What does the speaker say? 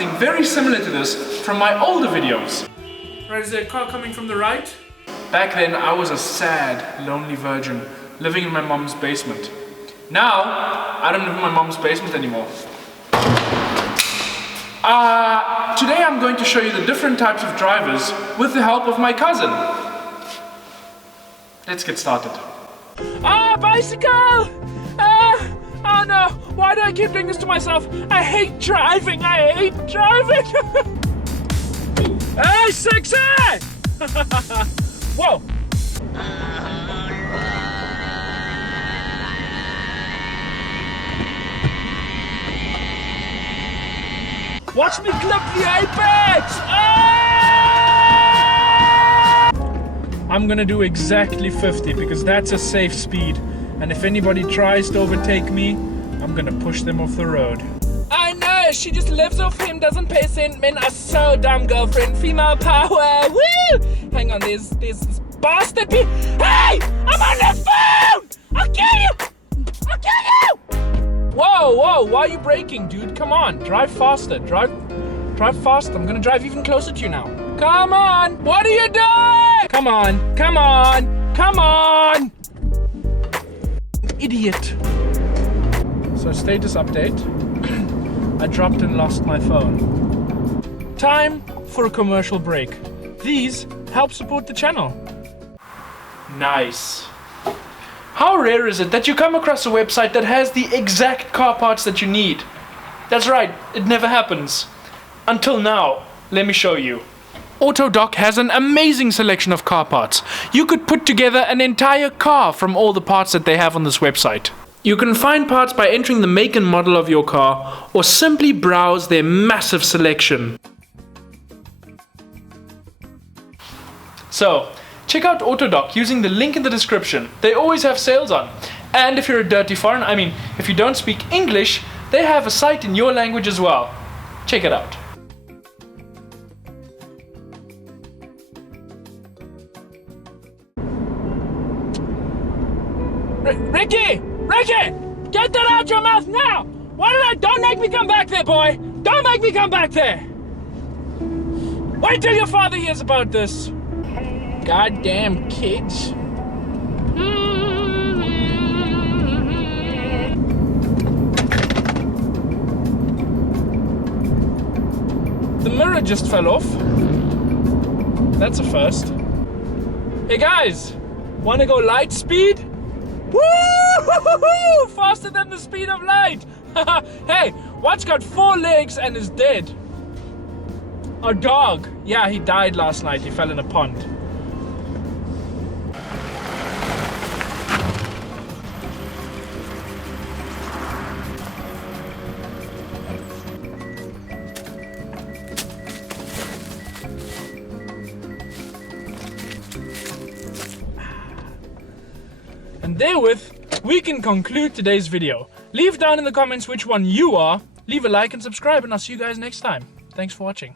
something very similar to this from my older videos. Right, is there a car coming from the right? Back then, I was a sad, lonely virgin living in my mom's basement. Now, I don't live in my mom's basement anymore. Today I'm going to show you the different types of drivers with the help of my cousin. Let's get started. Bicycle! Oh no, why do I keep doing this to myself? I hate driving, Hey, sexy! Whoa! Watch me clip the apex! I'm gonna do exactly 50 because that's a safe speed. And if anybody tries to overtake me, I'm gonna push them off the road. I know, she just lives off him, doesn't pay cent. Men are so dumb, girlfriend. Female power, woo! Hang on, there's this bastard. Hey! I'm on the phone! I'll kill you! Whoa, why are you braking, dude? Come on, drive faster, drive faster. I'm gonna drive even closer to you now. Come on, what are you doing? Come on. Idiot. So status update. I dropped and lost my phone. Time for a commercial break. These help support the channel. Nice. How rare is it that you come across a website that has the exact car parts that you need? That's right, it never happens. Until now. Let me show you. Autodoc has an amazing selection of car parts. You could put together an entire car from all the parts that they have on this website. You can find parts by entering the make and model of your car or simply browse their massive selection. So, check out Autodoc using the link in the description. They always have sales on. And if you're a dirty foreigner, if you don't speak English, they have a site in your language as well. Check it out. Ricky! Get that out your mouth now! Don't make me come back there, boy! Don't make me come back there! Wait till your father hears about this! Goddamn kids. The mirror just fell off. That's a first. Hey guys, wanna go light speed? Woo! Faster than the speed of light! Hey, what's got 4 legs and is dead? A dog. Yeah, he died last night. He fell in a pond. And therewith, we can conclude today's video. Leave down in the comments which one you are, leave a like and subscribe, and I'll see you guys next time. Thanks for watching.